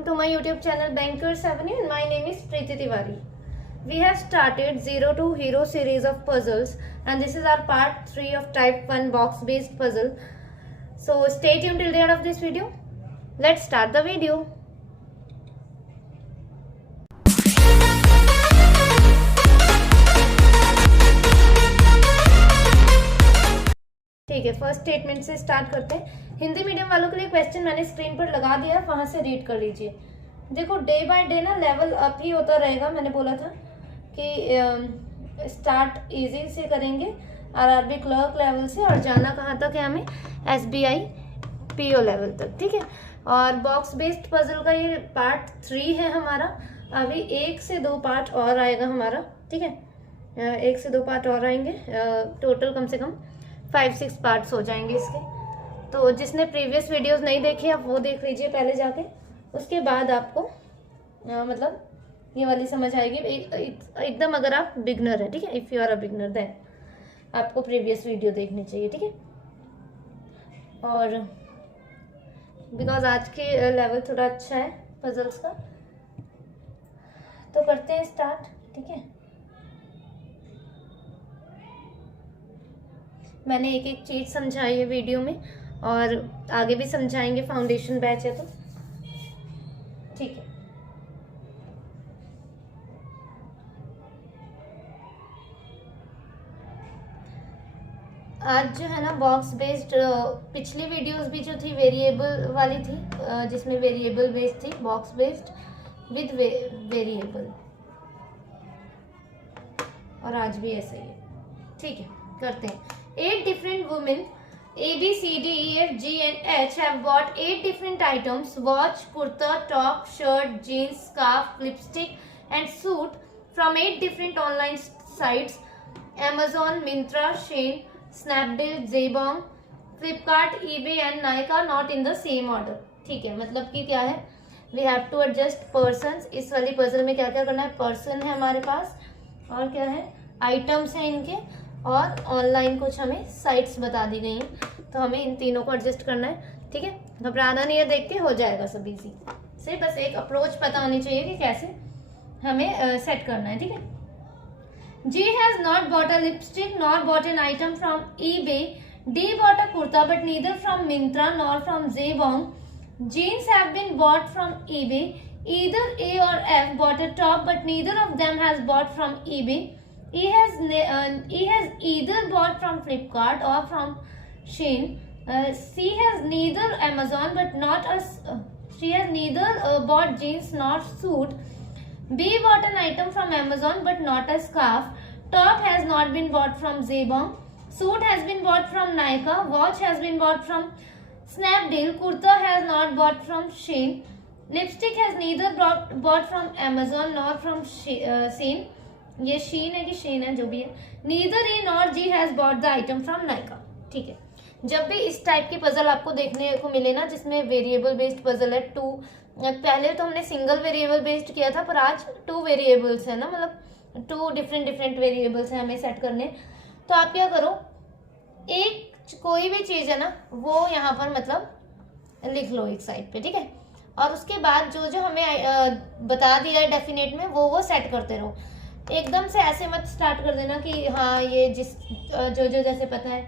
welcome to my YouTube channel Bankers Avenue and my name is Preeti Tiwari. We have started 0 to Hero series of puzzles and this is our part 3 of type 1 box based puzzle. So stay tuned till the end of this video. Let's start the video. ठीक है, first statement से start करते हैं। Hindi medium वालों के लिए question मैंने screen पर लगा दिया, वहां से रीड कर लीजिए। देखो डे बाय डे ना लेवल अप ही होता रहेगा। मैंने बोला था कि स्टार्ट इजी से करेंगे आरआरबी क्लर्क लेवल से और जाना कहाँ तक है हमें, एसबीआई पीओ लेवल तक। ठीक है, और बॉक्स बेस्ड पजल का ये पार्ट 3 है हमारा। अभी 1 से 2 पार्ट और आएगा हमारा। ठीक है, 1 से 2 पार्ट और आएंगे, टोटल कम से कम 5-6 पार्ट्स हो जाएंगे इसके। तो जिसने प्रीवियस वीडियोस नहीं देखे आप वो देख लीजिए पहले जाके, उसके बाद आपको मतलब ये वाली समझ आएगी एकदम। अगर आप बिगनर है, ठीक है, if you are a beginner then आपको प्रीवियस वीडियो देखनी चाहिए। ठीक है, और बिकॉज आज के लेवल थोड़ा अच्छा है पजल्स का, तो करते हैं स्टार्ट। ठीक है, मैंने एक एक चीज समझाई है वीडियो में और आगे भी समझाएंगे, फाउंडेशन बैच है तो। ठीक है, आज जो है ना बॉक्स बेस्ड, पिछली वीडियोस भी जो थी वेरिएबल वाली थी, जिसमें वेरिएबल बेस्ड थी, बॉक्स बेस्ड विद वेरिएबल, और आज भी ऐसा ही है। ठीक है, करते हैं। 8 different women A, B, C, D, E, F, G and H have bought 8 different items: watch, kurta, top, shirt, jeans, scarf, lipstick and suit from 8 different online sites: Amazon, Myntra, Shein, Snapdeal, Zebong, Flipkart, eBay and Nykaa, not in the same order. ठीक है, मतलब कि क्या है, we have to adjust persons। इस वाली puzzle में क्या क्या करना है, पर्सन है हमारे पास और क्या है, आइटम्स हैं इनके, और ऑनलाइन कुछ हमें साइट्स बता दी गई हैं, तो हमें इन तीनों को एडजस्ट करना है। ठीक है, घबराना नहीं है, देख के हो जाएगा सब इजी से, बस एक अप्रोच पता होनी चाहिए कि कैसे हमें सेट करना है। ठीक है, G has not bought a lipstick nor bought an item from eBay. D bought a kurta but neither from Myntra nor from Zebong. Jeans have been bought from eBay. Either A or F bought a top but neither of them has bought from eBay. E has either bought from Flipkart or from Shein. C has neither Amazon but not a. She has neither bought jeans nor suit. B bought an item from Amazon but not a scarf. Top has not been bought from Zebong. Suit has been bought from Nykaa. Watch has been bought from Snapdeal. Kurta has not bought from Shein. Lipstick has neither bought from Amazon nor from Shein. ये शीन है कि Shane है, जो भी है। Neither A nor G has bought the item from Nykaa. ठीक है, जब भी इस टाइप की पजल आपको देखने को मिले ना जिसमें वेरिएबल बेस्ड पजल है, पहले तो हमने सिंगल वेरिएबल बेस्ड किया था, पर आज 2 वेरिएबल्स है ना, मतलब 2 डिफरेंट वेरिएबल्स हैं हमें सेट करने। तो आप क्या करो, एक कोई भी चीज है ना वो यहाँ पर मतलब लिख लो एक साइड पे। ठीक है, और उसके बाद जो जो हमें बता दिया है डेफिनेट में वो सेट करते रहो। एकदम से ऐसे मत स्टार्ट कर देना कि हाँ ये जो जैसे पता है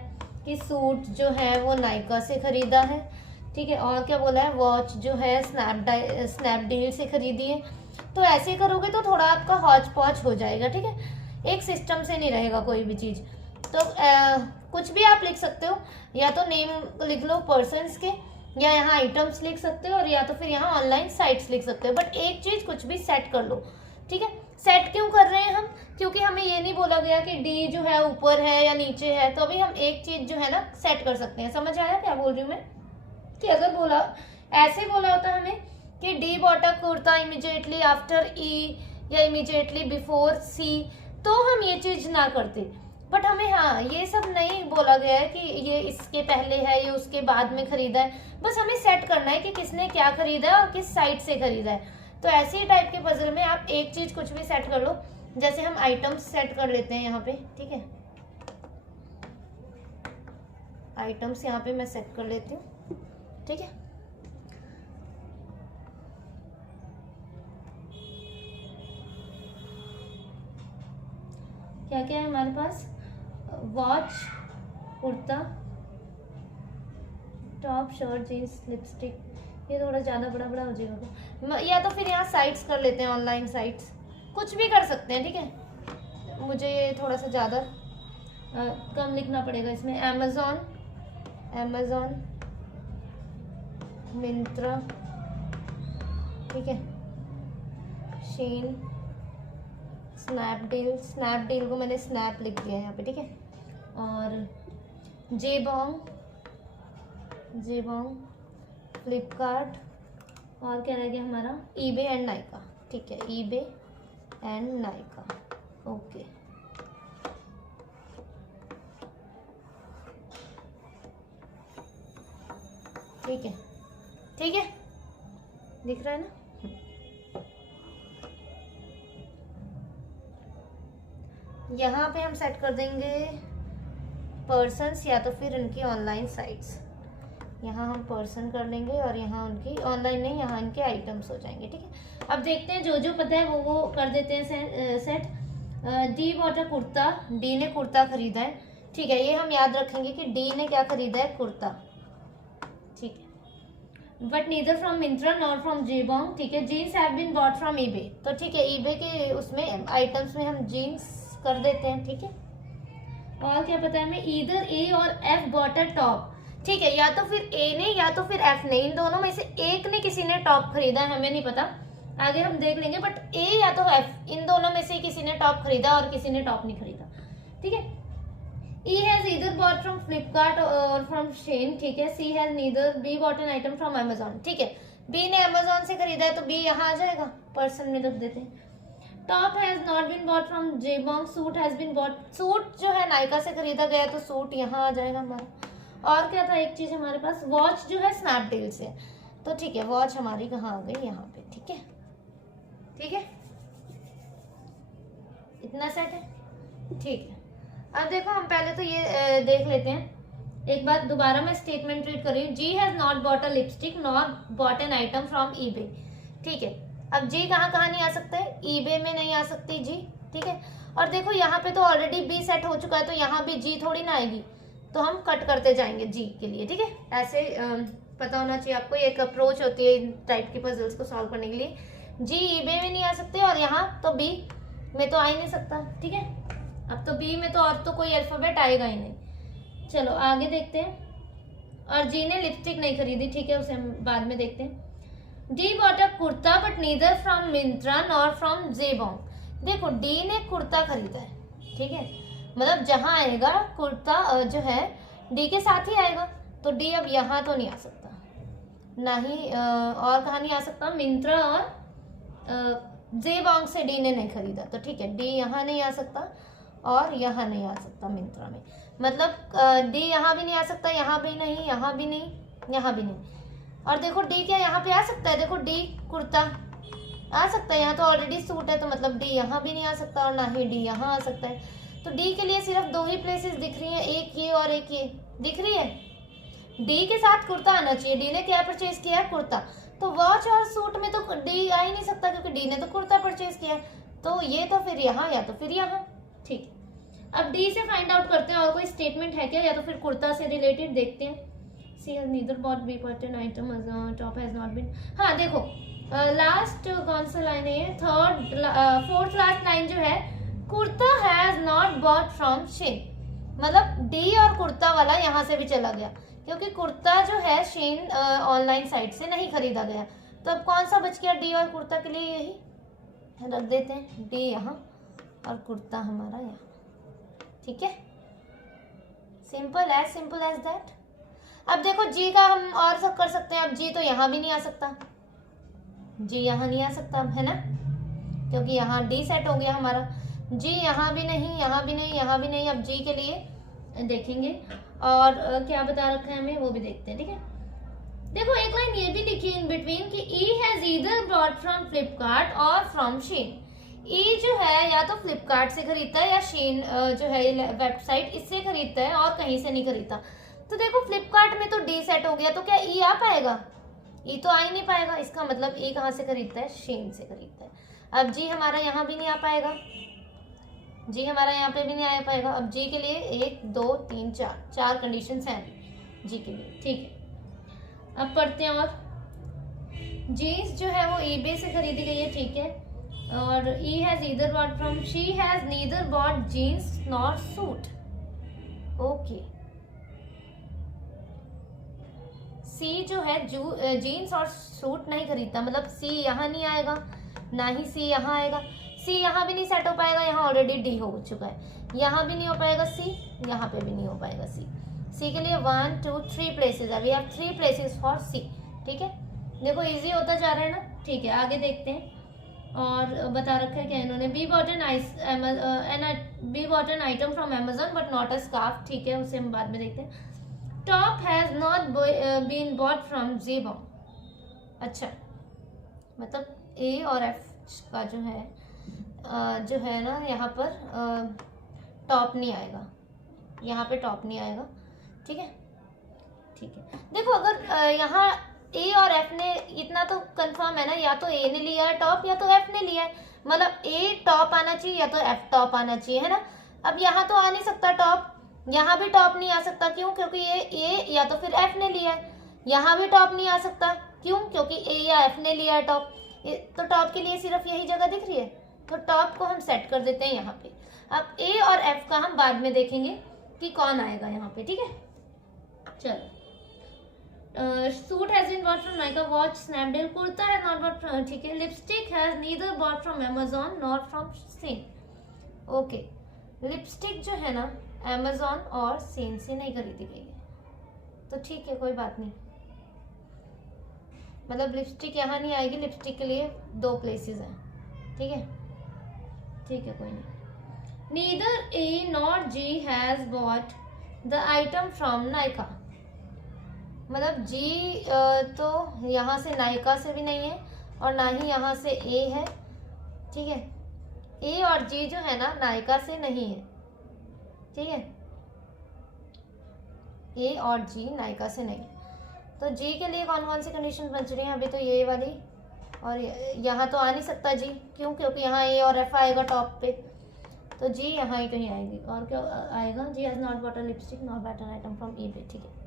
कि सूट जो है वो नायका से खरीदा है। ठीक है, और क्या बोला है, वॉच जो है स्नैपडील से खरीदी है। तो ऐसे करोगे तो थोड़ा आपका हौच पौच हो जाएगा। ठीक है, एक सिस्टम से नहीं रहेगा कोई भी चीज़। तो कुछ भी आप लिख सकते हो, या तो नेम लिख लो पर्सन्स के, या यहाँ आइटम्स लिख सकते हो, और या तो फिर यहाँ ऑनलाइन साइट्स लिख सकते हो, बट एक चीज़ कुछ भी सेट कर लो। ठीक है, सेट क्यों कर रहे हैं हम, क्योंकि हमें ये नहीं बोला गया कि डी जो है ऊपर है या नीचे है, तो अभी हम एक चीज जो है ना सेट कर सकते हैं। समझ आया क्या बोल रही हूँ मैं, कि अगर बोला ऐसे बोला होता हमें कि D bought a kurta immediately after E या इमीडिएटली बिफोर सी, तो हम ये चीज ना करते। बट हमें हाँ ये सब नहीं बोला गया है कि ये इसके पहले है, ये उसके बाद में खरीदा है, बस हमें सेट करना है कि किसने क्या खरीदा है और किस साइट से खरीदा है। तो ऐसे ही टाइप के पजल में आप एक चीज कुछ भी सेट कर लो, जैसे हम आइटम्स सेट कर लेते हैं यहाँ पे। ठीक है, आइटम्स यहाँ पे मैं सेट कर लेती हूँ। ठीक है, क्या क्या है हमारे पास, watch, kurta, top, shirt, jeans, lipstick. ये थोड़ा ज़्यादा बड़ा बड़ा हो जाएगा, या तो फिर यहाँ साइट्स कर लेते हैं, ऑनलाइन साइट्स, कुछ भी कर सकते हैं, ठीक है। मुझे ये थोड़ा सा ज़्यादा कम लिखना पड़ेगा इसमें। अमेज़ॉन, मिंत्रा, ठीक है, शेन, स्नैपडील को मैंने स्नैप लिख दिया है यहाँ पे, ठीक है, और जेबोंग, फ्लिपकार्ट, और क्या रह गया हमारा, ईबे एंड नायका, ठीक है, ईबे एंड नायका, ओके। ठीक है, ठीक है, दिख रहा है ना। यहाँ पे हम सेट कर देंगे पर्सन्स या तो फिर उनकी ऑनलाइन साइट्स। यहाँ हम पर्सन कर लेंगे और यहाँ उनकी ऑनलाइन नहीं, यहाँ इनके आइटम्स हो जाएंगे, ठीक है। अब देखते हैं जो पता है वो कर देते हैं set. D bought a kurta, D ने कुर्ता खरीदा है, ठीक है, ये हम याद रखेंगे कि डी ने क्या खरीदा है, कुर्ता, ठीक है। But neither from Myntra nor from Jabong, ठीक है। Jeans have been bought from eBay, तो ठीक है, ईबे के उसमें आइटम्स में हम जीन्स कर देते हैं, ठीक है। और क्या पता है हमें, ईदर ए और एफ बॉट अ टॉप, ठीक है, या तो फिर ए ने या तो फिर एफ ने, इन दोनों में से एक ने किसी ने टॉप खरीदा है, हमें नहीं पता, आगे हम देख लेंगे, बट ए या तो एफ, इन दोनों में से किसी ने टॉप खरीदा और किसी ने टॉप नहीं खरीदा, ठीक है। E has either bought from Flipkart और फ्रॉम शेन, ठीक है। C has neither B bought an item from Amazon, ठीक है, बी ने अमेजोन से खरीदा है तो बी यहाँ आ जाएगा, पर्सन में रख देते हैं। Top has not been bought from Jabong, suit has been bought, suit जो है नायका से खरीदा गया तो सूट यहाँ आ जाएगा हमारा। और क्या था एक चीज हमारे पास, वॉच जो है स्नैपडील से, तो ठीक है, वॉच हमारी कहाँ आ गई, यहाँ पे, ठीक है, ठीक है, इतना सेट है, ठीक है। अब देखो हम पहले तो ये देख लेते हैं, एक बार दोबारा मैं स्टेटमेंट रीड कर रही हूँ। G has not bought a lipstick not bought an item from eBay, ठीक है। अब जी कहाँ कहाँ नहीं आ सकता है, ईबे में नहीं आ सकती जी, ठीक है। और देखो यहाँ पे तो ऑलरेडी बी सेट हो चुका है, तो यहाँ भी जी थोड़ी ना आएगी, तो हम कट करते जाएंगे जी के लिए, ठीक है। ऐसे पता होना चाहिए आपको, एक अप्रोच होती है इन टाइप की पजल्स को सॉल्व करने के लिए। जी ईबे में नहीं आ सकते और यहाँ तो बी में तो आ ही नहीं सकता, ठीक है। अब तो बी में तो और तो कोई अल्फाबेट आएगा ही नहीं। चलो आगे देखते हैं। और जी ने लिपस्टिक नहीं खरीदी, ठीक है, उसे हम बाद में देखते हैं। D bought a kurta but neither from Myntra nor from Jabong, देखो डी ने कुर्ता खरीदा है, ठीक है, मतलब जहां आएगा कुर्ता जो है डी के साथ ही आएगा, तो डी अब यहाँ तो नहीं आ सकता, ना ही और कहाँ नहीं आ सकता, मिंत्रा और जेबोंग से डी ने नहीं खरीदा, तो ठीक है, डी यहाँ नहीं आ सकता और यहाँ नहीं आ सकता मिंत्रा में, मतलब डी यहाँ भी नहीं आ सकता, यहाँ भी नहीं, यहाँ भी नहीं, यहाँ भी नहीं। और देखो डी क्या यहाँ पे आ सकता है, देखो डी कुर्ता आ सकता है, यहाँ तो ऑलरेडी सूट है, तो मतलब डी यहाँ भी नहीं आ सकता और ना ही डी यहाँ आ सकता है। तो डी के लिए सिर्फ दो ही प्लेसेस दिख रही हैं, एक ये और एक ये दिख रही है। डी के साथ कुर्ता आना चाहिए, डी ने क्या परचेज किया है, कुर्ता, तो वॉच और सूट में तो डी आ ही नहीं सकता क्योंकि डी ने तो कुर्ता परचेज किया है, तो ये तो फिर यहाँ या तो फिर यहाँ, ठीक। अब डी से फाइंड आउट करते हैं और कोई स्टेटमेंट है क्या, या तो फिर कुर्ता से रिलेटेड देखते हैं। C has neither bought B bought an item, top has not been, हाँ देखो लास्ट कौन सा लाइन है, फोर्थ लास्ट लाइन जो है, kurta has not bought from Shane, मतलब डी और कुर्ता वाला यहाँ से भी चला गया क्योंकि कुर्ता जो है शेन ऑनलाइन साइट से नहीं खरीदा गया, तो अब कौन सा बच गया, डी और कुर्ता के लिए यही रख देते हैं, डी यहाँ और कुर्ता हमारा यहाँ, ठीक है, सिंपल एज दैट। अब देखो जी का हम और सब कर सकते हैं, अब जी तो यहाँ भी नहीं आ सकता, जी यहाँ नहीं आ सकता अब, है ना, क्योंकि यहाँ डी सेट हो गया हमारा, जी यहाँ भी नहीं, यहाँ भी नहीं, यहाँ भी नहीं। अब जी के लिए देखेंगे और क्या बता रखा है हमें वो भी देखते हैं, ठीक है। देखो एक लाइन ये भी लिखी इन बिटवीन कि E has either bought from Flipkart और फ्रॉम शेन, ई जो है या तो फ्लिपकार्ट से खरीदता है या शेन जो है वेबसाइट इससे खरीदता है और कहीं से नहीं खरीदता। तो देखो फ्लिपकार्ट में तो डी सेट हो गया, तो क्या ई आ पाएगा, ई तो आ ही नहीं पाएगा, इसका मतलब ई कहाँ से खरीदता है, शेन से खरीदता है। अब जी हमारा यहाँ भी नहीं आ पाएगा, जी हमारा यहाँ पे भी नहीं आ पाएगा। अब जी के लिए 1 2 3 4 कंडीशन हैं जी के लिए, ठीक है। अब पढ़ते हैं। और जीन्स जो है वो eBay से खरीदी गई है, ठीक है। और E has either bought from, she has neither bought jeans not suit, okay. C जो है जीन्स और सूट नहीं खरीदता, मतलब सी यहाँ नहीं आएगा, ना ही सी यहाँ आएगा। सी यहाँ भी नहीं सेट हो पाएगा, यहाँ ऑलरेडी डी हो चुका है। यहाँ भी नहीं हो पाएगा सी, यहाँ पे भी नहीं हो पाएगा सी। सी के लिए 1 2 3 प्लेसेस है, वी हैव 3 प्लेसेस फॉर सी, ठीक है। देखो इजी होता जा रहा है ना, ठीक है। आगे देखते हैं। और बता रखा है क्या इन्होंने, B bought an item from Amazon but not a scarf, ठीक है, उसे हम बाद में देखते हैं। Top has not been bought from Zebong, अच्छा, मतलब ए और एफ का जो है ना यहाँ पर टॉप नहीं आएगा, यहाँ पे टॉप नहीं आएगा, ठीक है, ठीक है। देखो अगर यहाँ ए और एफ ने, इतना तो कंफर्म है ना, या तो ए ने लिया है टॉप या तो एफ ने लिया है, मतलब ए टॉप आना चाहिए या तो एफ टॉप आना चाहिए, है ना। अब यहाँ तो आ नहीं सकता टॉप, यहाँ भी टॉप नहीं आ सकता, क्यों? क्योंकि ये ए या तो फिर एफ ने लिया है। यहाँ भी टॉप नहीं आ सकता, क्यों? क्योंकि ए या एफ ने लिया है टॉप। तो टॉप के लिए सिर्फ यही जगह दिख रही है, तो टॉप को हम सेट कर देते हैं यहाँ पे। अब ए और एफ का हम बाद में देखेंगे कि कौन आएगा यहाँ पे, ठीक है। चलो, suit has been bought from Nykaa, watch Snapdeal, kurta has not bought from, ठीक है। Lipstick has neither bought from Amazon not from Shein, okay. Lipstick जो है ना Amazon और सीन से नहीं खरीदी गई है, तो ठीक है, कोई बात नहीं। मतलब लिपस्टिक यहाँ नहीं आएगी, लिपस्टिक के लिए 2 प्लेसेस हैं, ठीक है, ठीक है, कोई नहीं। Neither A not G has bought the item from Nykaa, मतलब जी तो यहाँ से नाइका से भी नहीं है और ना ही यहाँ से ए है, ठीक है। ए और जी जो है ना नाइका से नहीं है, ठीक है, ए और जी नाइका से नहीं। तो जी के लिए कौन कौन सी कंडीशन बच रही हैं? अभी तो ये वाली, और यहाँ तो आ नहीं सकता जी, क्यों? क्योंकि यहाँ ए और एफ आएगा टॉप पे, तो जी यहाँ ही कहीं आएगी। और क्या आएगा? G has not bought a lipstick not bought an item from eBay, ठीक है,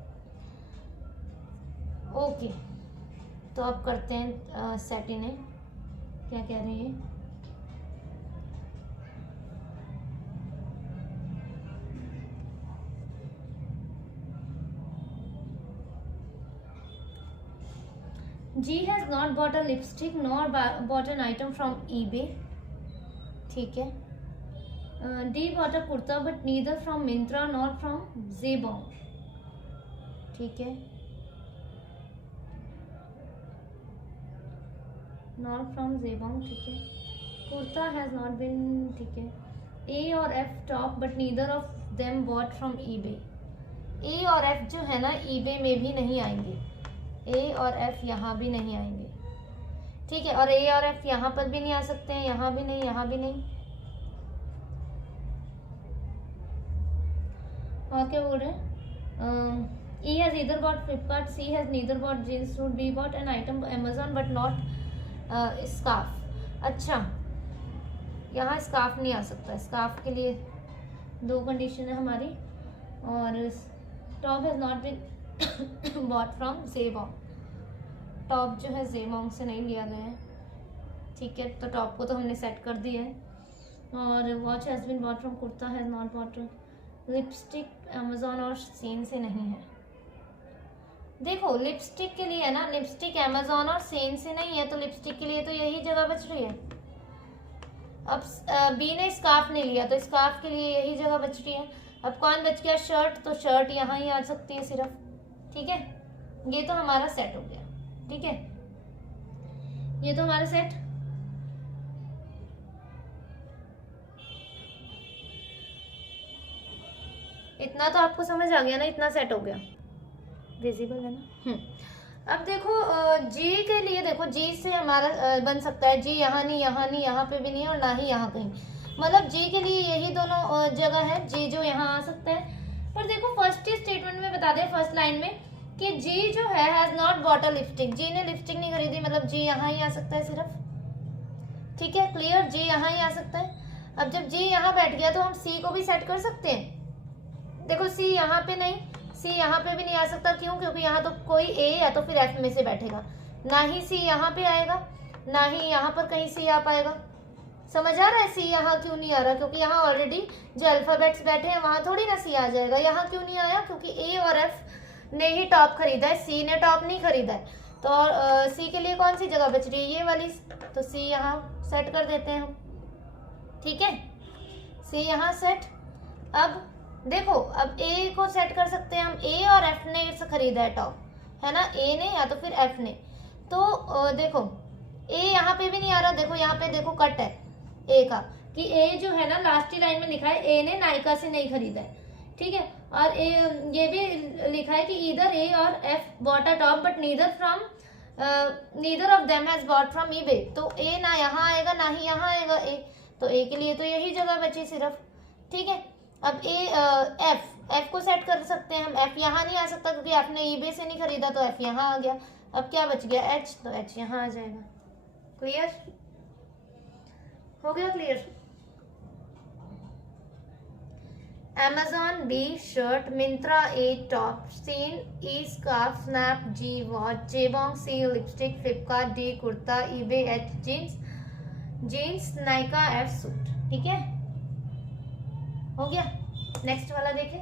ओके। तो अब करते हैं सेट इन्हें, क्या कह रहे हैं। G has not bought a lipstick not bought an item from eBay, ठीक है। D bought a kurta but neither from Myntra not from Zebong, ठीक है, नॉट फ्रॉम Zebong, ठीक है। कुर्ता हैज नॉट बीन, ठीक है। ए और F top but neither of them bought from eBay, ए और एफ जो है ना eBay में भी नहीं आएंगे, ए और एफ यहाँ भी नहीं आएंगे, ठीक है। और ए और एफ यहाँ पर भी नहीं आ सकते हैं, यहाँ भी नहीं, यहाँ भी नहीं। और क्या बोल रहे हैं? E has either bought Flipkart, C has neither bought jeans suit, B bought an item Amazon but not scarf, अच्छा, यहाँ स्कार्फ नहीं आ सकता। स्कार्फ के लिए 2 कंडीशन है हमारी। और top has not been bought from Zebong, top जो है Zebong से नहीं लिया गया है, ठीक है, तो टॉप को तो हमने सेट कर दिया है। और watch has been bought from, kurta has not bought, lipstick Amazon और सीन से नहीं है। देखो लिपस्टिक के लिए है ना, लिपस्टिक Amazon और सीन से नहीं है, तो लिपस्टिक के लिए तो यही जगह बच रही है। अब बी ने स्कार्फ नहीं लिया, तो स्कार्फ के लिए यही जगह बच रही है। अब कौन बच गया? शर्ट, तो शर्ट यहाँ ही आ सकती है सिर्फ, ठीक है। ये तो हमारा सेट हो गया, ठीक है, ये तो हमारा सेट। इतना तो आपको समझ आ गया ना, इतना सेट हो गया, विजिबल है ना। अब देखो जी के लिए, देखो जी से हमारा बन सकता है, जी यहाँ नहीं, यहाँ नहीं, यहाँ पे भी नहीं, और ना ही यहाँ कहीं, मतलब जी के लिए यही दोनों जगह है, जी जो यहाँ आ सकता है। पर देखो फर्स्ट स्टेटमेंट में बता दें, फर्स्ट लाइन में, कि जी जो है has not bought a lipstick, G ने लिपस्टिक नहीं खरीदी, मतलब जी यहाँ ही आ सकता है सिर्फ, ठीक है, क्लियर, जी यहाँ ही आ सकता है। अब जब जी यहाँ बैठ गया तो हम सी को भी सेट कर सकते हैं। देखो सी यहाँ पे नहीं, सी यहाँ पे भी नहीं आ सकता, क्यों? क्योंकि यहाँ तो कोई ए या तो फिर एफ में से बैठेगा, ना ही सी यहाँ पे आएगा, ना ही यहाँ पर कहीं सी आ पाएगा। समझ आ रहा है सी यहाँ क्यों नहीं आ रहा? क्योंकि यहाँ ऑलरेडी जो अल्फाबेट्स बैठे हैं वहाँ थोड़ी ना सी आ जाएगा। यहाँ क्यों नहीं आया? क्योंकि ए और एफ ने ही टॉप खरीदा है, सी ने टॉप नहीं खरीदा है। तो सी के लिए कौन सी जगह बच रही है? ये वाली। तो सी यहाँ सेट कर देते हैं हम, ठीक है, सी यहाँ सेट। अब देखो, अब ए को सेट कर सकते हैं हम, ए और एफ ने खरीदा है टॉप, है ना, ए ने या तो फिर एफ ने। तो देखो ए यहाँ पे भी नहीं आ रहा, देखो यहाँ पे देखो कट है ए का, कि ए जो है ना लास्ट ही लाइन में लिखा है ए ने नायका से नहीं खरीदा है, ठीक है। और ये भी लिखा है कि ईदर ए और F bought a top but neither of them has bot from eBay. तो ए ना यहाँ आएगा ना ही यहाँ आएगा ए, तो ए के लिए तो यही जगह बची सिर्फ, ठीक है। अब एफ को सेट कर सकते हैं हम, एफ यहाँ नहीं आ सकता क्योंकि एफ ने ईबे से नहीं खरीदा, तो एफ यहाँ आ गया। अब क्या बच गया? एच, तो एच यहाँ आ जाएगा। क्लियर हो गया? Clear. Amazon B shirt, Myntra A top, Shein E scarf, Snap G watch, Jabong C lipstick, Flipkart D kurta, eBay H jeans, Nykaa F suit, ठीक है, हो गया। नेक्स्ट वाला देखें।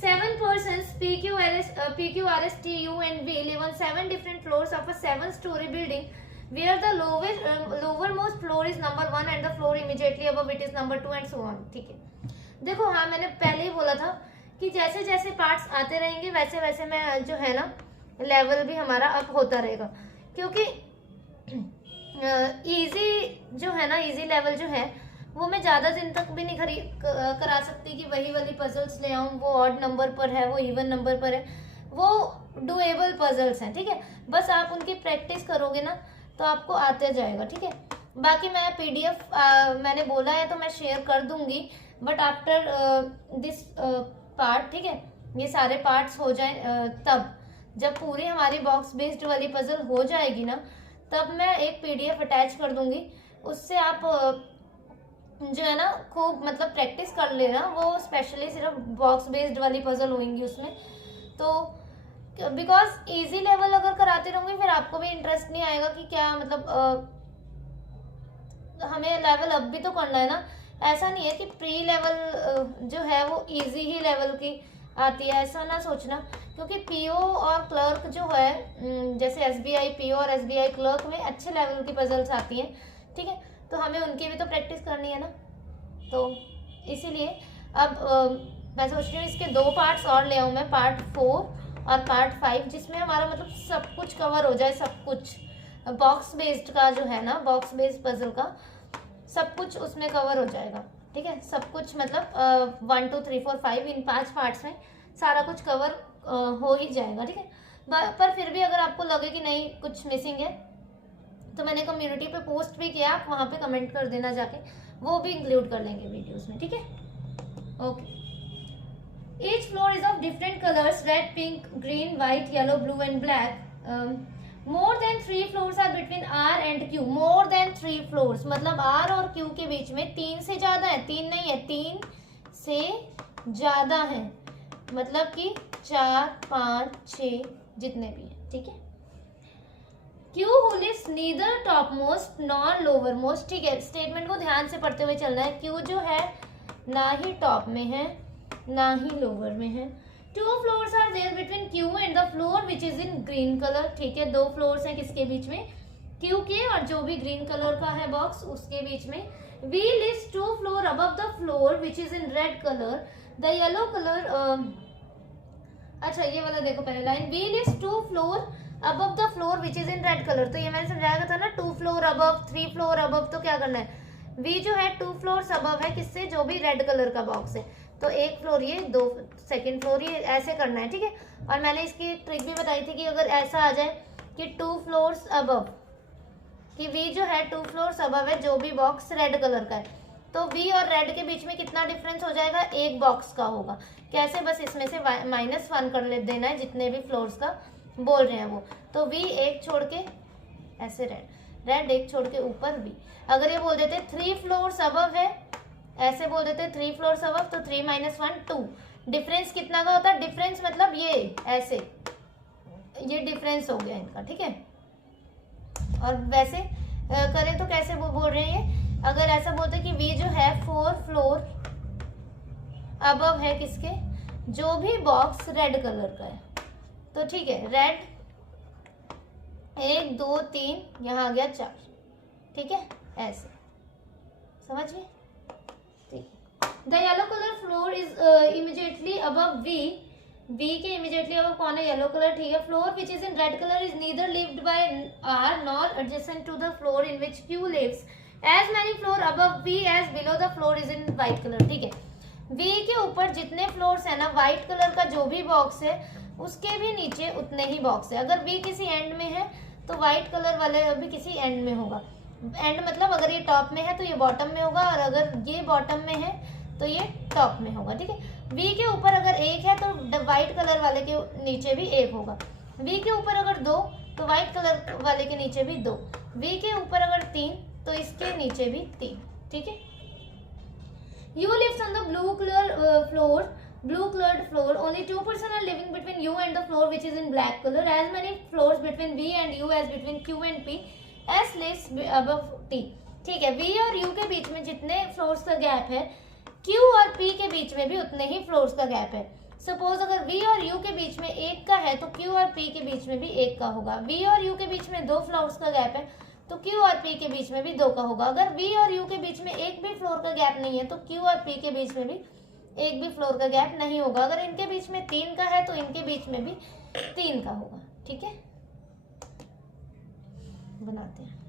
7 persons PQRS TU and V live on 7 different floors of a 7-story building where the lowermost floor is number 1 and the floor immediately above it is number 2 and so on, ठीक है। देखो, हाँ मैंने पहले ही बोला था कि जैसे जैसे पार्ट्स आते रहेंगे वैसे वैसे मैं जो है ना लेवल भी हमारा अप होता रहेगा, क्योंकि इजी जो है ना, इजी लेवल जो है वो मैं ज़्यादा दिन तक भी नहीं करा सकती कि वही वाली पजल्स ले आऊँ, वो ऑड नंबर पर है, वो इवन नंबर पर है, वो डुएबल पजल्स हैं, ठीक है। बस आप उनकी प्रैक्टिस करोगे ना तो आपको आते जाएगा, ठीक है। बाकी मैं PDF मैंने बोला है तो मैं शेयर कर दूंगी, बट आफ्टर दिस पार्ट, ठीक है, ये सारे पार्ट्स हो जाए तब जब पूरी हमारी बॉक्स बेस्ड वाली पजल हो जाएगी ना, तब मैं एक PDF अटैच कर दूंगी, उससे आप जो है ना खूब मतलब प्रैक्टिस कर लेना। वो स्पेशली सिर्फ बॉक्स बेस्ड वाली पजल होंगी उसमें, तो बिकॉज इजी लेवल अगर कराते रहूंगी फिर आपको भी इंटरेस्ट नहीं आएगा कि क्या मतलब हमें लेवल अप भी तो करना है ना। ऐसा नहीं है कि प्री लेवल जो है वो इजी ही लेवल की आती है, ऐसा ना सोचना, क्योंकि पीओ और क्लर्क जो है जैसे SBI PO और SBI क्लर्क में अच्छे लेवल की पजल्स आती हैं, ठीक है, तो हमें उनकी भी तो प्रैक्टिस करनी है ना। तो इसीलिए अब मैं सोच रही हूँ इसके 2 पार्ट्स और ले आऊँ मैं, पार्ट 4 और पार्ट 5, जिसमें हमारा मतलब सब कुछ कवर हो जाए, सब कुछ बॉक्स बेस्ड का जो है ना, बॉक्स बेस्ड पजल का सब कुछ उसमें कवर हो जाएगा, ठीक है। सब कुछ मतलब 1 2 3 4 5 इन 5 पार्ट्स में सारा कुछ कवर हो ही जाएगा, ठीक है। पर फिर भी अगर आपको लगे कि नहीं कुछ मिसिंग है तो मैंने कम्युनिटी पे पोस्ट भी किया, आप वहाँ पे कमेंट कर देना जाके, वो भी इंक्लूड कर लेंगे वीडियोस में, ठीक है। Okay. Each floor is of different colours, red, pink, green, white, yellow, blue and black. More than 3 floors are between R and Q। More than 3 floors मतलब R और Q के बीच में 3 से ज्यादा है, 3 नहीं है, 3 से ज्यादा है, मतलब कि 4 5 6 जितने भी हैं, ठीक है। Q who lives neither topmost nor lowermost, ठीक है, स्टेटमेंट को ध्यान से पढ़ते हुए चलना है। Q जो है ना ही टॉप में है ना ही लोअर में है। 2 floors are there between Q and the floor which is in green color, ठीक है, 2 floors हैं किसके बीच में? Q के और जो भी ग्रीन कलर का है बॉक्स उसके बीच में। V lives 2 floor above the floor which is in red color, the yellow color अच्छा ये वाला देखो पहले line, V lives 2 floor above the floor which is in red color, तो ये मैंने समझाया था ना 2 floor above 3 floor above, तो क्या करना है, V जो है 2 floors above है किससे, जो भी रेड कलर का बॉक्स है, तो 1 फ्लोर ये, 2 सेकेंड फ्लोर ये, ऐसे करना है, ठीक है। और मैंने इसकी ट्रिक भी बताई थी कि अगर ऐसा आ जाए कि 2 फ्लोर्स अबव, कि V जो है 2 फ्लोर्स अबव है जो भी बॉक्स रेड कलर का है, तो V और रेड के बीच में कितना डिफरेंस हो जाएगा, 1 बॉक्स का होगा। कैसे, बस इसमें से -1 कर ले देना है जितने भी फ्लोर्स का बोल रहे हैं वो, तो V 1 छोड़ के ऐसे रेड, रेड, एक छोड़ के ऊपर बी। अगर ये बोल देते 3 फ्लोर्स अबव है, ऐसे बोल देते 3 फ्लोर्स अबव, तो 3 - 1 2। डिफरेंस कितना का होता है? डिफरेंस मतलब ये ऐसे, ये डिफरेंस हो गया इनका, ठीक है। और वैसे करें तो कैसे वो बोल रहे हैं ये? अगर ऐसा बोलते कि वी जो है 4 फ्लोर अबव है किसके? जो भी बॉक्स रेड कलर का है, तो ठीक है, रेड 1 2 3, यहाँ आ गया 4, ठीक है, ऐसे समझ गए? The yellow colour floor is immediately above V, V के इमीडिएटली अबव कौन है? येलो कलर, ठीक है। Floor which is in red colour is neither lived by R nor adjacent to the floor in which Q lives, as many floor above V as below the floor is in white colour, ठीक है। We के ऊपर जितने floors है ना, white colour का जो भी बॉक्स है उसके भी नीचे उतने ही बॉक्स है। अगर वी किसी एंड में है तो व्हाइट कलर वाले भी किसी एंड में होगा। एंड मतलब अगर ये टॉप में है तो ये बॉटम में होगा, और अगर ये बॉटम में है तो ये टॉप में होगा, ठीक है। वी के ऊपर अगर 1 है तो व्हाइट कलर वाले के नीचे भी 1 होगा। वी के ऊपर अगर 2 तो व्हाइट कलर वाले के नीचे भी 2। वी के ऊपर अगर 3 तो इसके नीचे भी 3, ठीक है। You lives on the blue colored floor. Only 2 person are living between you and the floor which is in black color. As many floors between V and U as between Q and P. S lives above T. ठीक है, V और U के बीच में जितने floors का gap है, Q और P के बीच में भी उतने ही फ्लोर्स का गैप है। सपोज अगर V और U के बीच में 1 का है तो Q और P के बीच में भी 1 का होगा। V और U के बीच में 2 फ्लोर्स का गैप है तो Q और P के बीच में भी 2 का होगा। अगर V और U के बीच में एक भी फ्लोर का गैप नहीं है तो Q और P के बीच में भी एक भी फ्लोर का गैप नहीं होगा। अगर इनके बीच में 3 का है तो इनके बीच में भी 3 का होगा, ठीक है। बनाते हैं।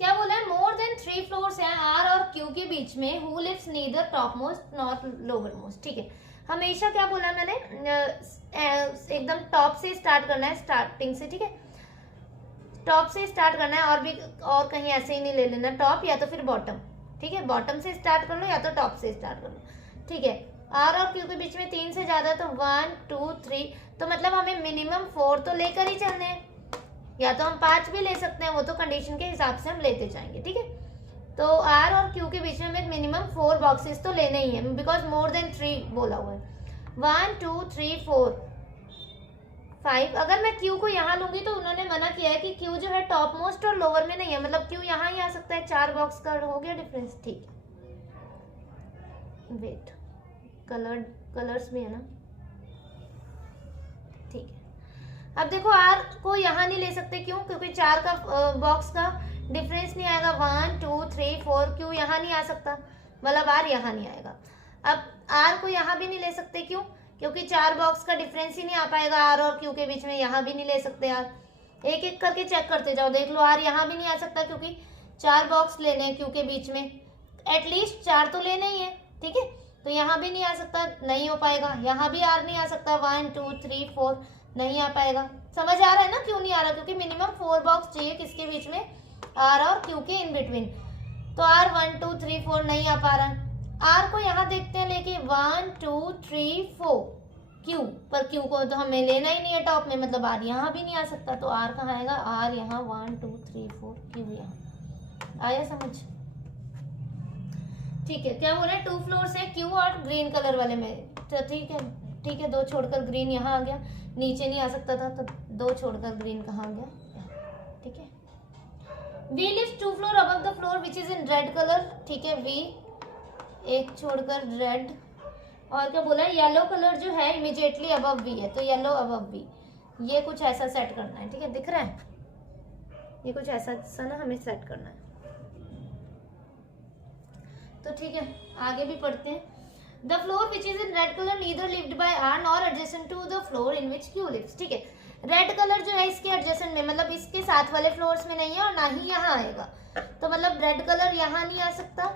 क्या बोला है? मोर देन 3 फ्लोर्स हैं आर और क्यू के बीच में, who lives neither top most not lower most, ठीक है। हमेशा क्या बोला मैंने? एकदम टॉप से स्टार्ट करना है, स्टार्टिंग से, ठीक है। टॉप से स्टार्ट करना है, और भी और कहीं ऐसे ही नहीं ले लेना, टॉप या तो फिर बॉटम, ठीक है। बॉटम से स्टार्ट कर लो या तो टॉप से स्टार्ट कर लो, ठीक है। आर और क्यू के बीच में 3 से ज्यादा तो 1 2 3, तो मतलब हमें मिनिमम 4 तो लेकर ही चलने हैं, या तो हम 5 भी ले सकते हैं, वो तो कंडीशन के हिसाब से हम लेते जाएंगे, ठीक है। तो आर और क्यू के बीच में हमें मिनिमम 4 बॉक्सेस तो लेने ही है, बिकॉज मोर देन 3 बोला हुआ है। 1 2 3 4 5। अगर मैं क्यू को यहाँ लूंगी तो उन्होंने मना किया है कि क्यू जो है टॉप मोस्ट और लोअर में नहीं है, मतलब क्यू यहाँ ही आ सकता है। 4 बॉक्स का हो गया डिफरेंस, ठीक है। वेट, कलर्स भी है ना, ठीक है। अब देखो आर को यहाँ नहीं ले सकते, क्यों? क्योंकि 4 का बॉक्स का डिफरेंस नहीं आएगा। 1 2 3 4, क्यू यहाँ नहीं आ सकता, मतलब आर यहाँ नहीं आएगा। अब आर को यहाँ भी नहीं ले सकते, क्यों? क्योंकि 4 बॉक्स का डिफरेंस ही नहीं आ पाएगा आर और क्यू के बीच में, यहाँ भी नहीं ले सकते यार। एक एक करके चेक करते जाओ, देख लो। आर यहाँ भी नहीं आ सकता क्योंकि 4 बॉक्स लेने हैं क्यू के बीच में, एटलीस्ट 4 तो लेने ही है, ठीक है। तो यहाँ भी नहीं आ सकता, नहीं हो पाएगा। यहाँ भी आर नहीं आ सकता, 1 2 3 4 नहीं आ पाएगा। समझ आ रहा है ना क्यों नहीं आ रहा? क्योंकि मिनिमम 4 बॉक्स चाहिए किसके बीच में? आर और क्यू के इन बिटवीन। तो आर 1 2 3 4 नहीं आ पा रहा। आर को यहाँ देखते हैं लेके 1 2 3 4 क्यू, पर क्यू को तो हमें लेना ही नहीं है टॉप में, मतलब आर यहाँ भी नहीं आ सकता। तो आर कहाँ आएगा? आर यहाँ 1 2 3 4, क्यू यहाँ। आया समझ? ठीक है। क्या बोल रहे हैं? 2 फ्लोर्स है क्यू और ग्रीन कलर वाले में, तो ठीक है, ठीक है। 2 छोड़कर ग्रीन यहाँ आ गया, नीचे नहीं आ सकता था, तो 2 छोड़कर ग्रीन कहाँ आ गया? ठीक है। V lives 2 floor above the floor which is in red colour, ठीक है। वी 1 छोड़कर रेड, और क्या बोला है? येलो कलर जो है इमीडिएटली अबव वी है, तो येलो अबव वी। ये कुछ ऐसा सेट करना है, ठीक है। दिख रहा है? ये कुछ ऐसा ना हमें सेट करना है, तो ठीक है। आगे भी पढ़ते हैं। The floor which is in red color neither lived by R nor adjacent to the floor in which Q lives, ठीक है। रेड कलर जो है इसके एडजेसेंट में, मतलब इसके साथ वाले फ्लोर्स में नहीं है और ना ही यहाँ आएगा, तो मतलब रेड कलर यहाँ नहीं आ सकता,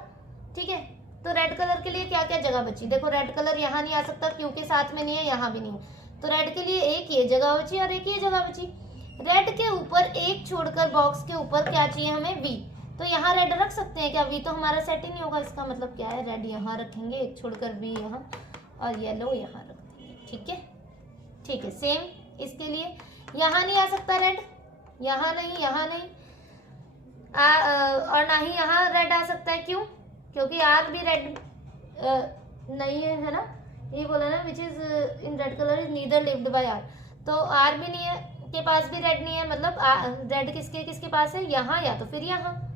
ठीक है। तो रेड कलर के लिए क्या क्या जगह बची? देखो, रेड कलर यहाँ नहीं आ सकता, क्यू के साथ में नहीं है, यहाँ भी नहीं है, तो रेड के लिए एक ये जगह बची और एक ये जगह बची। रेड के ऊपर 1 छोड़कर बॉक्स के ऊपर क्या चाहिए हमें? वी। तो यहाँ रेड रख सकते हैं क्या? वी तो हमारा सेट ही नहीं होगा, इसका मतलब क्या है, रेड यहाँ रखेंगे, एक छोड़कर वी यहाँ, और येलो यहाँ रख देंगे। ठीक है, ठीक है। सेम इसके लिए यहाँ नहीं आ सकता रेड, यहाँ नहीं, यहाँ नहीं, और ना ही यहाँ रेड आ सकता है। क्यों? क्योंकि आर भी रेड नहीं है ना, ये बोला ना, which is in red colour is neither lived by R, तो आर भी नहीं है, के पास भी रेड नहीं है, मतलब रेड किसके किसके पास है, यहाँ या तो फिर यहाँ।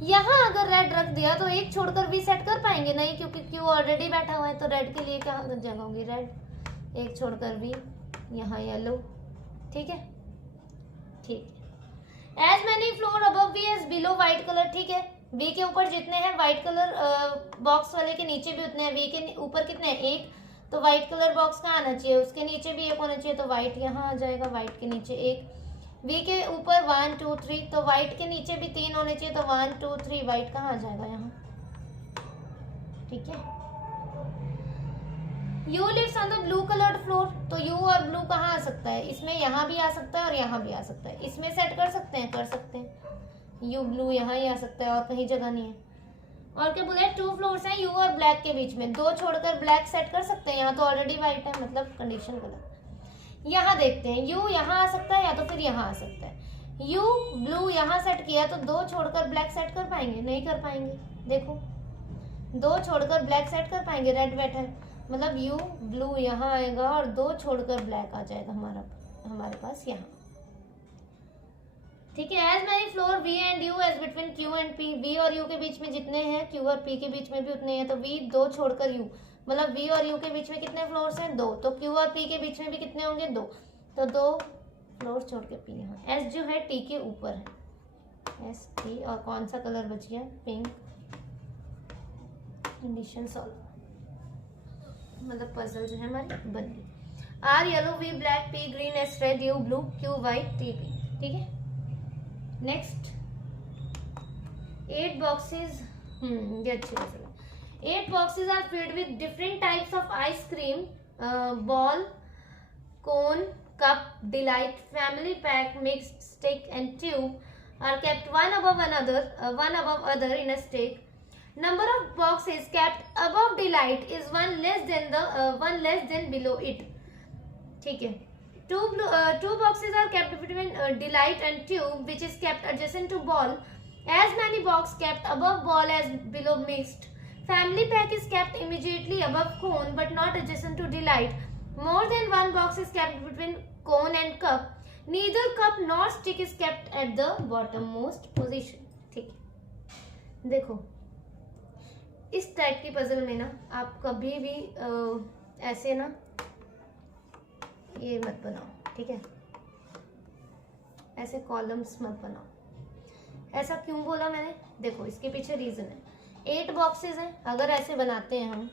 यहाँ अगर रेड रख दिया तो एक छोड़कर वी सेट कर पाएंगे नहीं, क्योंकि क्यू ऑलरेडी बैठा हुआ है, तो रेड के लिए क्या जगह होगी, रेड, एक छोड़कर वी, यहाँ येलो। ठीक है, ठीक है। As many floor above V as below white colour. ठीक है, वी के ऊपर जितने हैं व्हाइट कलर बॉक्स वाले के नीचे भी उतने हैं, वी के ऊपर कितने हैं, एक, तो व्हाइट कलर बॉक्स का आना चाहिए, उसके नीचे भी एक होना चाहिए, तो व्हाइट यहाँ आ जाएगा, व्हाइट के नीचे एक, वी के ऊपर 1 2 3, तो व्हाइट के नीचे भी 3 होने चाहिए, तो 1 2 3, व्हाइट कहाँ आ जाएगा, यहाँ। ठीक है। U lives on the blue coloured floor, तो यू और ब्लू कहाँ आ सकता है, इसमें यहाँ भी आ सकता है और यहाँ भी आ सकता है, इसमें सेट कर सकते हैं, कर सकते हैं, यू ब्लू यहाँ ही आ सकता है, और कहीं जगह नहीं है। और क्या बोला है, 2 फ्लोर्स हैं यू और ब्लैक के बीच में, 2 छोड़कर ब्लैक सेट कर सकते हैं, यहाँ तो ऑलरेडी व्हाइट है, मतलब कंडीशन गलत। यहाँ देखते हैं, यू यहाँ आ सकता है या तो फिर यहाँ आ सकता है। यू ब्लू यहाँ सेट किया तो 2 छोड़कर ब्लैक सेट कर पाएंगे, नहीं कर पाएंगे। देखो 2 छोड़कर ब्लैक सेट कर पाएंगे, रेड बैठा है, मतलब यू ब्लू यहाँ आएगा और 2 छोड़कर ब्लैक आ जाएगा हमारे पास यहाँ। ठीक है। As many floor V and U as between Q and P, V और यू के बीच में जितने हैं, क्यू और पी के बीच में भी उतने हैं, तो वी 2 छोड़कर यू, मतलब वी और यू के बीच में कितने फ्लोर्स हैं, 2, तो क्यू और पी के बीच में भी कितने होंगे, 2, तो 2 फ्लोर छोड़ के पी यहाँ। एस जो है टी के ऊपर है, एस टी, और कौन सा कलर बच गया, पिंक। कंडीशन सॉल्व, मतलब पजल जो है हमारी बन गई। R yellow, V black, P green, S red, U blue, Q white, T P. ठीक है। नेक्स्ट 8 बॉक्सेस, ये अच्छी बात है। 8 boxes are filled with different types of ice cream, ball, cone, cup, delight, family pack, mixed, stick and tube are kept one above other in a stack. Number of boxes kept above delight is one less than below it. ठीक है। Two boxes are kept between delight and tube, which is kept adjacent to ball. As many boxes kept above ball as below mixed. Family pack is kept immediately above cone but not adjacent to delight. More than one box is kept between cone and cup. Neither cup nor stick is kept at the bottommost position. ठीक है। देखो इस type की puzzle में ना आप कभी भी ऐसे ना ये मत बनाओ, ठीक है, ऐसे कॉलम्स मत बनाओ। ऐसा क्यों बोला मैंने, देखो इसके पीछे रीजन है। 8 बॉक्सेस हैं, अगर ऐसे बनाते हैं हम,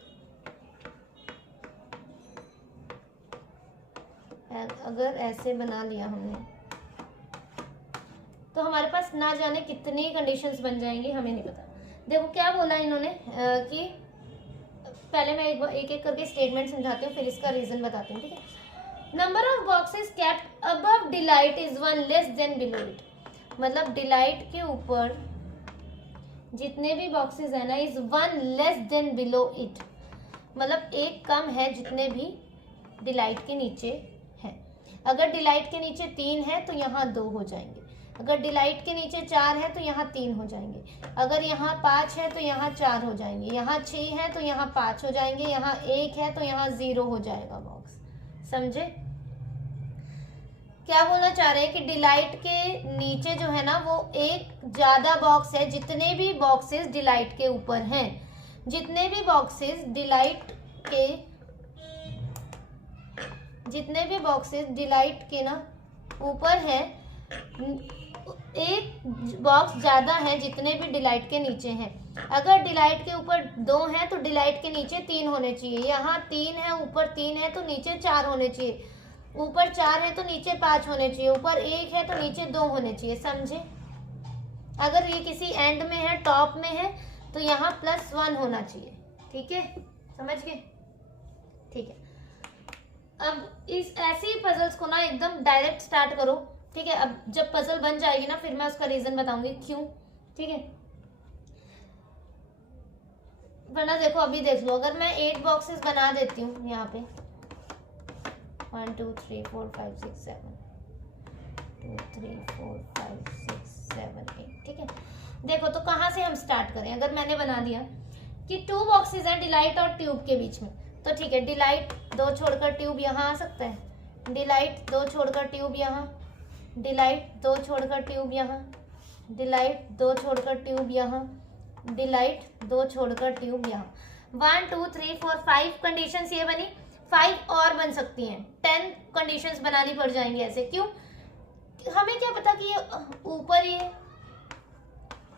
अगर ऐसे बना लिया हमने तो हमारे पास ना जाने कितनी कंडीशंस बन जाएंगी, हमें नहीं पता। देखो क्या बोला इन्होंने कि पहले मैं एक एक करके स्टेटमेंट समझाती हूँ, फिर इसका रीजन बताती हूँ, ठीक है। Number of boxes kept above delight is one less than below it, मतलब डिलाइट के ऊपर जितने भी बॉक्सेस है ना is one less than below it, मतलब एक कम है जितने भी डिलाइट के नीचे है। अगर डिलाइट के नीचे 3 है तो यहाँ 2 हो जाएंगे, अगर डिलाइट के नीचे 4 है तो यहाँ 3 हो जाएंगे, अगर यहाँ 5 है तो यहाँ 4 हो जाएंगे, यहाँ 6 है तो यहाँ 5 हो जाएंगे, यहाँ 1 है तो यहाँ 0 हो जाएगा बॉक्स। समझे क्या बोलना चाह रहे हैं कि डिलाइट के नीचे जो है ना वो एक ज्यादा बॉक्स है, जितने भी बॉक्सेस डिलाइट के ऊपर हैं, जितने भी बॉक्सेस डिलाइट के ना ऊपर है, एक बॉक्स ज्यादा है जितने भी डिलाइट के नीचे हैं। अगर डिलाइट के ऊपर 2 है तो डिलाइट के नीचे 3 होने चाहिए, यहाँ 3 है ऊपर 3 है तो नीचे 4 होने चाहिए, ऊपर 4 है तो नीचे 5 होने चाहिए, ऊपर 1 है तो नीचे 2 होने चाहिए। समझे, अगर ये किसी एंड में है, टॉप में है, तो यहाँ +1 होना चाहिए। ठीक है, समझ गए, ठीक है। अब इस ऐसी पजल्स को ना एकदम डायरेक्ट स्टार्ट करो, ठीक है। अब जब पजल बन जाएगी ना फिर मैं उसका रीजन बताऊंगी क्यों ठीक है, वरना देखो अभी देख लो, अगर मैं 8 बॉक्सेस बना देती हूँ यहाँ पे 1 2 3 4 5 6 7 2 3 4 5 6 7 8, ठीक है। देखो तो कहाँ से हम स्टार्ट करें, अगर मैंने बना दिया कि 2 बॉक्सेस हैं डिलाइट और ट्यूब के बीच में, तो ठीक है, डिलाइट 2 छोड़कर ट्यूब यहाँ आ सकता है, डिलाइट 2 छोड़कर ट्यूब यहाँ, डिलाइट 2 छोड़कर ट्यूब यहाँ, डिलाइट 2 छोड़कर ट्यूब यहाँ, डिलाइट 2 छोड़कर ट्यूब यहाँ। 1 2 3 4 5 कंडीशंस ये बनी, 5 और बन सकती हैं, 10 कंडीशंस बनानी पड़ जाएंगी। ऐसे क्यों, हमें क्या पता कि ये ऊपर ही है,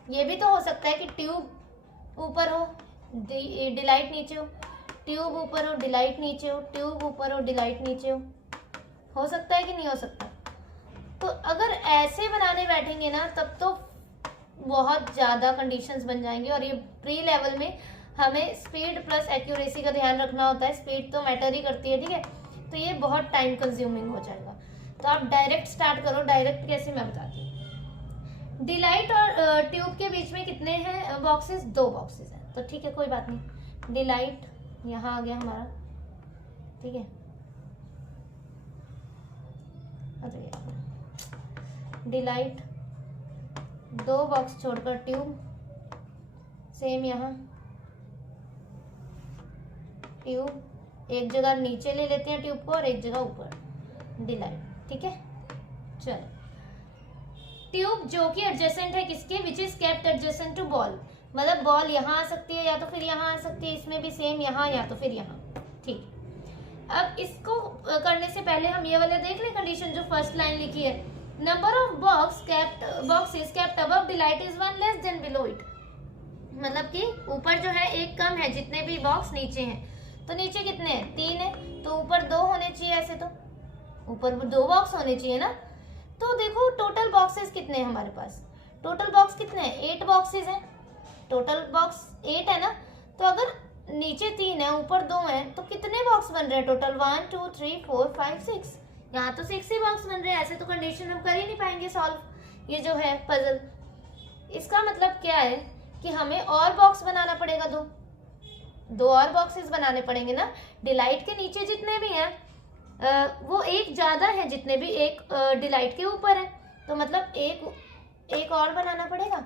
ये भी तो हो सकता है कि ट्यूब ऊपर हो डिलाइट नीचे हो, ट्यूब ऊपर हो डिलाइट नीचे हो, ट्यूब ऊपर हो डिलाइट नीचे हो सकता है कि नहीं हो सकता। तो अगर ऐसे बनाने बैठेंगे ना तब तो बहुत ज़्यादा कंडीशंस बन जाएंगे, और ये प्री लेवल में हमें स्पीड प्लस एक्यूरेसी का ध्यान रखना होता है, स्पीड तो मैटर ही करती है, ठीक है, तो ये बहुत टाइम कंज्यूमिंग हो जाएगा। तो आप डायरेक्ट स्टार्ट करो, डायरेक्ट कैसे मैं बताती हूँ। डिलाइट और ट्यूब के बीच में कितने हैं बॉक्सेस, 2 बॉक्सेस हैं, तो ठीक है कोई बात नहीं, डिलाइट यहाँ आ गया हमारा, ठीक है, डिलाइट 2 बॉक्स छोड़कर ट्यूब, सेम यहाँ ट्यूब, एक जगह नीचे ले लेते हैं ट्यूब को और एक जगह ऊपर डिलाइट, ठीक है। चलो ट्यूब जो कि एडजेसेंट है किसके, which is kept adjacent to ball, मतलब बॉल यहाँ आ सकती है या तो फिर यहाँ आ सकती है, इसमें भी सेम यहाँ या तो फिर यहाँ, ठीक। अब इसको करने से पहले हम ये वाला देख लें कंडीशन जो फर्स्ट लाइन लिखी है, number of boxes kept above delight is 1 less than below it, मतलब कि ऊपर जो है एक कम है जितने भी बॉक्स नीचे हैं, तो नीचे कितने हैं 3 है, तो ऊपर 2 होने चाहिए, ऐसे तो ऊपर 2 बॉक्स होने चाहिए ना। तो देखो टोटल बॉक्सेस कितने हैं हमारे पास, टोटल बॉक्स कितने हैं 8 बॉक्सेस हैं, टोटल बॉक्स 8 है ना, तो अगर नीचे 3 है ऊपर 2 है तो कितने बॉक्स बन रहे हैं टोटल, 1 2 3 4 5 6, यहाँ तो 6 ही बॉक्स बन रहे हैं, ऐसे तो कंडीशन हम कर ही नहीं पाएंगे सॉल्व, ये जो है पजल। इसका मतलब क्या है कि हमें और बॉक्स बनाना पड़ेगा, 2 और बॉक्सेस बनाने पड़ेंगे ना, डिलाइट के नीचे जितने भी हैं वो एक ज़्यादा है जितने भी एक डिलाइट के ऊपर है, तो मतलब एक और बनाना पड़ेगा।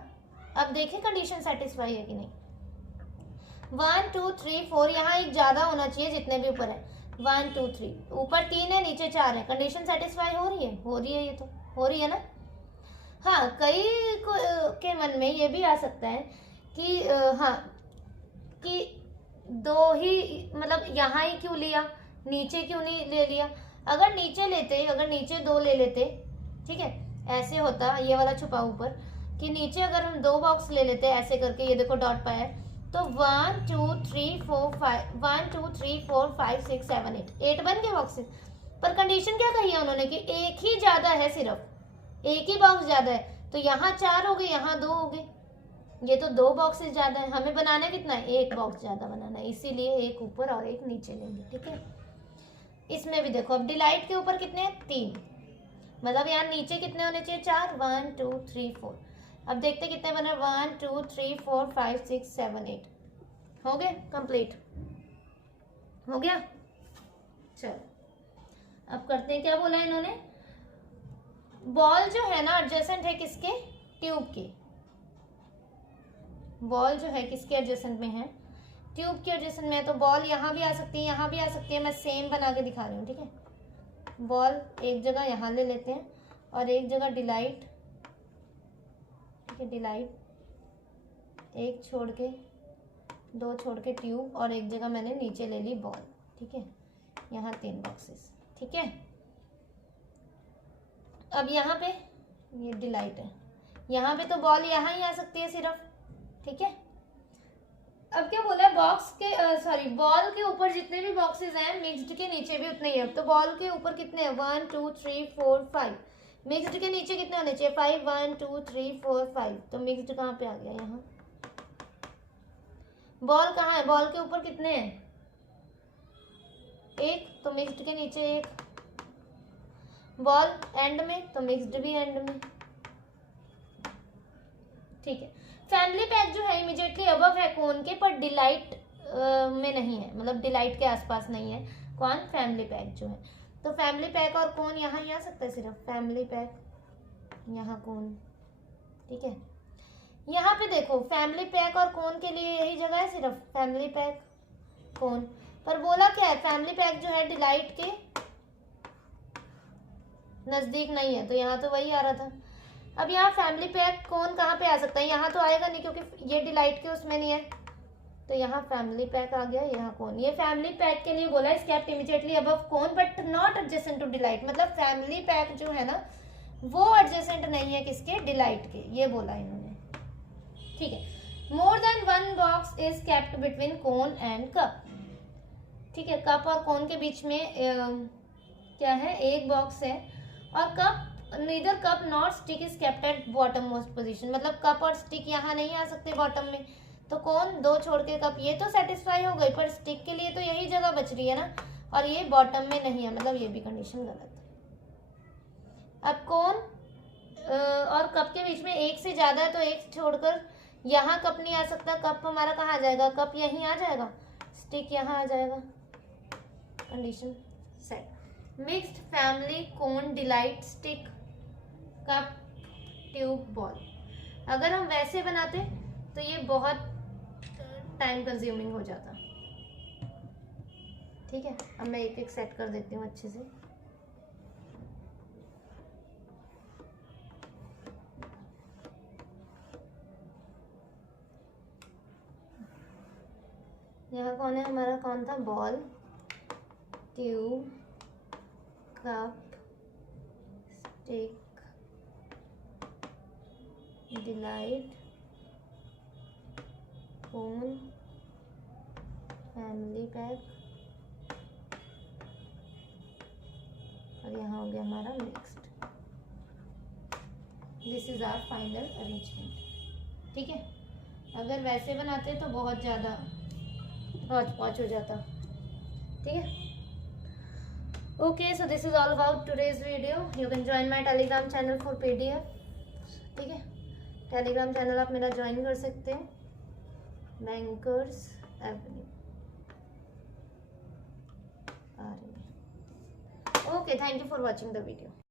अब देखें कंडीशन सेटिस्फाई है कि नहीं, 1 2 3 4 यहाँ एक ज़्यादा होना चाहिए जितने भी ऊपर है, 1 2 3, ऊपर 3 है नीचे 4 है, कंडीशन सेटिस्फाई हो रही है, ये तो हो रही है ना। हाँ कई के मन में ये भी आ सकता है कि हाँ कि 2 ही, मतलब यहाँ ही क्यों लिया, नीचे क्यों नहीं ले लिया, अगर नीचे लेते, अगर नीचे 2 ले लेते, ठीक है, ऐसे होता ये वाला छुपा ऊपर कि नीचे अगर हम 2 बॉक्स ले लेते ऐसे करके, ये देखो डॉट पाया है, तो 1 2 3 4 5 1 2 3 4 5 6 7 8 बन गए बॉक्सेस। पर कंडीशन क्या कही है उन्होंने कि एक ही ज़्यादा है, सिर्फ एक ही बॉक्स ज़्यादा है, तो यहाँ 4 हो गए यहाँ 2 हो गए, ये तो 2 बॉक्सेस ज़्यादा है, हमें बनाना कितना है, एक बॉक्स ज़्यादा बनाना है, इसीलिए एक ऊपर और एक नीचे लेंगे, ठीक है। इसमें भी देखो अब डिलाइट के ऊपर कितने हैं 3, मतलब यहाँ नीचे कितने होने चाहिए 4, 1 2 3 4, अब देखते कितने बने, 1 2 3 4 5 6 7 8, हो गए कंप्लीट, हो गया। चलो अब करते हैं, क्या बोला इन्होंने, बॉल जो है ना एडजेसेंट है किसके, ट्यूब के, बॉल जो है किसके एडजेसेंट में है, ट्यूब के एडजेसेंट में है, तो बॉल यहाँ भी आ सकती है यहाँ भी आ सकती है, मैं सेम बना के दिखा रही हूँ, ठीक है। बॉल एक जगह यहाँ ले लेते हैं और एक जगह डिलाइट, ठीक है, डिलाइट एक छोड़ के 2 छोड़ के ट्यूब, और एक जगह मैंने नीचे ले ली बॉल, ठीक है, यहाँ 3 बॉक्सेस, ठीक है। अब यहाँ पे ये डिलाइट है, यहाँ पे तो बॉल यहाँ ही आ सकती है सिर्फ, ठीक है। अब क्या बोला है, बॉक्स के बॉल के ऊपर जितने भी बॉक्सेस हैं मिक्स्ड के नीचे भी उतने ही है, तो बॉल के ऊपर कितने हैं 1 2 3 4 5, मिक्स्ड के नीचे कितने होने चाहिए 5, 1 2 3 4 5, तो मिक्स्ड कहाँ पे आ गया, यहाँ। बॉल कहाँ है, बॉल के ऊपर कितने हैं 1, तो मिक्स्ड के नीचे 1, बॉल एंड में तो मिक्स्ड भी एंड में, ठीक है। फैमिली पैक जो है इमीडिएटली अबव है कौन के, पर डिलाइट में नहीं है, मतलब डिलाइट के आसपास नहीं है। कौन? फैमिली पैक जो है। तो फैमिली पैक और कौन यहाँ ही आ सकता है, सिर्फ फैमिली पैक, यहाँ कौन, ठीक है। यहाँ पे देखो फैमिली पैक और कौन के लिए यही जगह है, सिर्फ फैमिली पैक कौन, पर बोला क्या है, फैमिली पैक जो है डिलाइट के नजदीक नहीं है, तो यहाँ तो वही आ रहा था। अब यहाँ फैमिली पैक कौन कहाँ पे आ सकता है, यहाँ तो आएगा नहीं क्योंकि ये डिलाइट के उसमें नहीं है, तो यहाँ फैमिली पैक आ गया, यहाँ कौन। ये फैमिली पैक के लिए बोला है केप्ट इमीडिएटली अबव कौन but not adjacent to delight, मतलब फैमिली पैक जो है ना वो एडजेसेंट नहीं है किसके, डिलाइट के, ये बोला इन्होंने, ठीक है। More then one box is kept between cone and cup, ठीक है। कप और कोन के बीच में क्या है, एक बॉक्स है, और cup neither cup not stick is kept at bottom most position, मतलब कप और स्टिक यहाँ नहीं आ सकते बॉटम में, तो कौन, दो छोड़ के कप, ये तो सेटिस्फाई हो गई, पर स्टिक के लिए तो यही जगह बच रही है ना, और ये बॉटम में नहीं है, मतलब ये भी कंडीशन गलत है। अब कौन और कप के बीच में एक से ज्यादा है, तो एक छोड़कर यहाँ कप नहीं आ सकता, कप हमारा कहाँ आ जाएगा, कप यहीं आ जाएगा, स्टिक यहाँ आ जाएगा, condition set. Mixed family cone delight stick cup tube ball, अगर हम वैसे बनाते तो ये बहुत टाइम कंज्यूमिंग हो जाता, ठीक है। अब मैं एक एक सेट कर देती हूँ अच्छे से। यहाँ कौन है हमारा, कौन था, ball, tube, cup, stick, delight, cone, family pack, और यहाँ हो गया हमारा mixed. This is our final arrangement, ठीक है। अगर वैसे बनाते तो बहुत ज़्यादा हौच पौच हो जाता, ठीक है। Okay, so this is all about today's video. You can join my Telegram channel for PDF, ठीक है। टेलीग्राम चैनल आप मेरा ज्वाइन कर सकते हैं, bankers Avenue. Okay, thank you for watching the video.